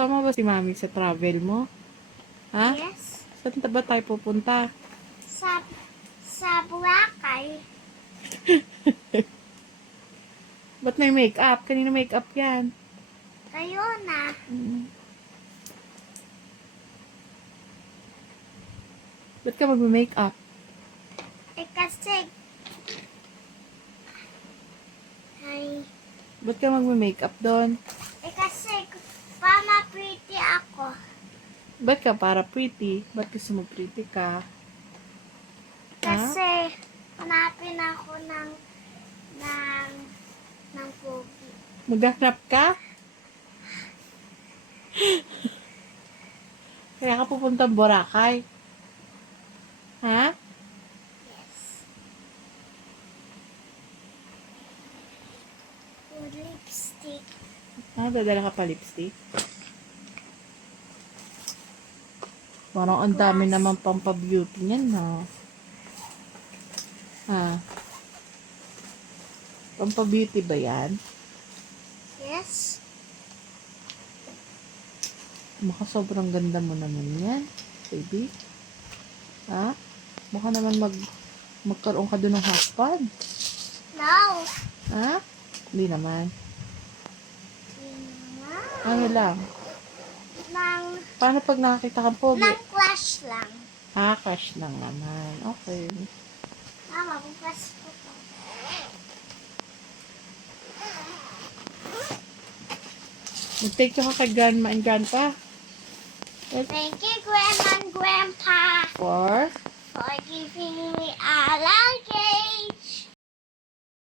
Kasama ba si Mami sa travel mo? Ha? Yes. Saan ba tayo pupunta? Sa Boracay. Ba't may make-up? Kanina make-up yan. Kayo na. Ba't ka mag-make-up? Kasi ay Ba't ka mag-make-up doon? kasi mama pretty ako. Ba't ka para pretty? Ba't gusto mo pretty ka? Kasi hanapin ako ng pogi. Maghanap ka? Kaya ka pupuntang Boracay? Ha? Yes. With lipstick. Dadala ka pa lipstick? Parang ang dami naman pang pa-beauty niyan, ha? Ha? Pang pa-beauty ba yan? Yes. Maka sobrang ganda mo naman yan, baby. Ha? Baka naman magkaroon ka doon ng hotpot. No. Ha? Hindi naman. No. Ano lang? Paano pag nakakita kang pogi? Nang clash lang. Crush lang naman. Okay. Mama, bukas ko to. Mag-take ka kay grandma and grandpa. Thank you, Grandma and Grandpa, For for giving